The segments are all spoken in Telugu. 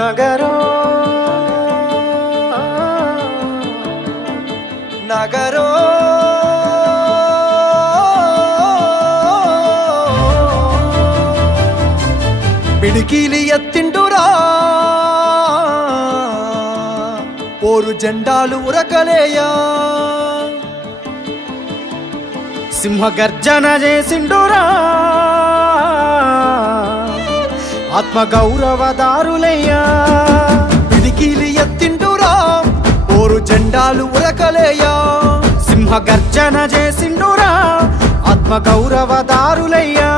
నగరో నగరో పిడికిలి ఎత్తిండురా పోరు జెండాలు ఉరకలేయా సింహగర్జన చేసిండురా ఆత్మగౌరవదారులయ్యా పిడికిలి ఎత్తిండురా పోరు జెండాలు ఉరకలేయా సింహగర్జన చేసిండురా ఆత్మగౌరవదారులయ్యా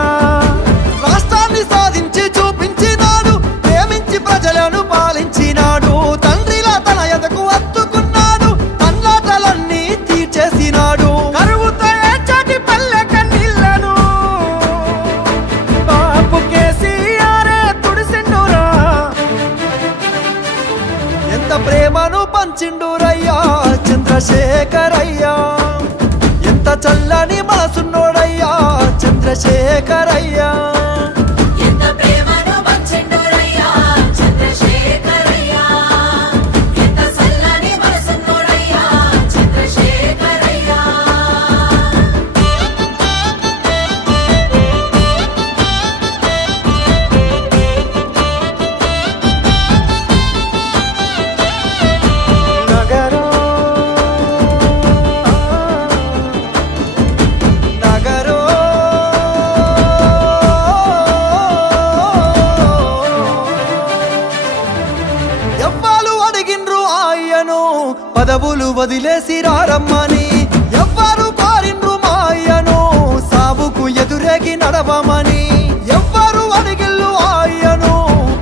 రాష్ట్రాన్ని సాధించి చూపించినాడు ప్రేమించి ప్రజలను పాలించినాడు తండ్రిలా తన ఎదకు అత్తుకున్నాడు తన్లాటలన్నీ తీర్చేసినాడు కరువుతో ఏడ్చటి పల్లె కన్నీళ్లను బాపు కేసీఆరే తుడిసిండురా ఎంత ప్రేమను పంచిండురయ్యా చంద్రశేఖరయ్యా ఎంత చల్లని మనసున్నోడయ్యా చంద్రశేఖరయ్యా పదవులు వదిలేసి రారమ్మని ఎవ్వరు కోరిండ్రు మాయను సావుకు ఎదురేగి నడవమని ఎవ్వరు అడిగిల్లు ఆయను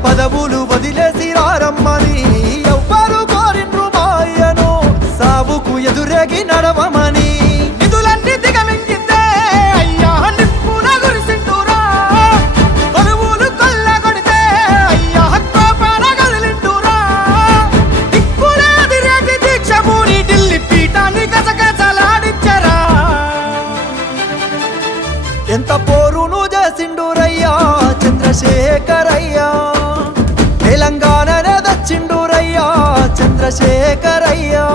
పదవులు వదిలేసి రారమ్మని ఎవ్వరు కోరిండ్రు మాయను సావుకు ఎదురేగి నడవమని నిధులన్నీ దిగమింగిందే అయ్యా నిప్పున గురిసిండురా బరువులు కొల్లగొడితే అయ్యా కోపాన కదిలిండురా దిక్కులే అదిరేగి దీక్షమూని ఢిల్లీ పీఠాన్ని గజగజలాడించరా ఎంత పోరును చేసిండురయ్యా చంద్రశేఖరయ్యా తెలంగాణనే దచ్చిండురయ్యా చంద్రశేఖరయ్యా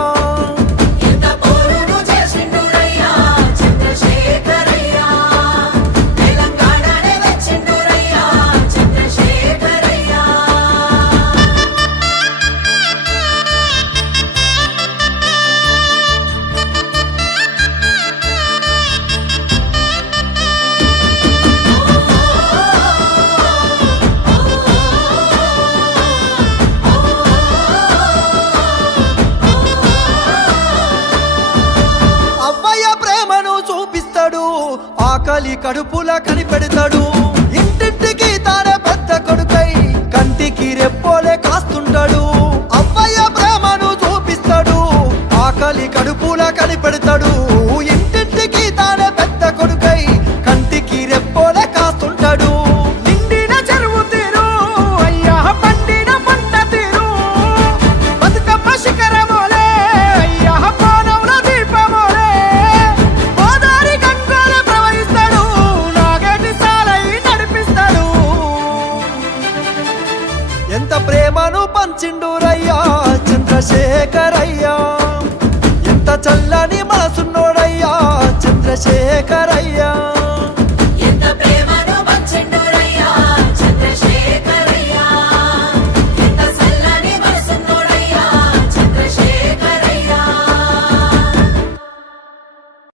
ఆకలి కడుపుల కనిపెడతాడు ఇంటింటికి తానే పెద్ద కొడుకై కంటికి రెప్పోలే కాస్తుంటాడు అవ్వయ్య ప్రేమను చూపిస్తాడు ఆకలి కడుపుల కనిపెడతాడు ఇంటింటికి తానే పెద్ద కొడుకై కంటికి రెప్పోలే కాస్తుంటాడు నిండిన చెరువు తీరు అయ్యా పండిన పంట తీరు బతుకమ్మ శిఖరమోలే అయ్యా పానవుల దీపమోలే గోదారి గంగోల ప్రవహిస్తాడు నాగేటి సాలై నడిపిస్తాడు ఎంత ప్రేమను పంచిండురయ్యా చంద్రశేఖరయ్యా ఎంత చల్లని మనసున్నోడయ్యా చంద్రశేఖరయ్యా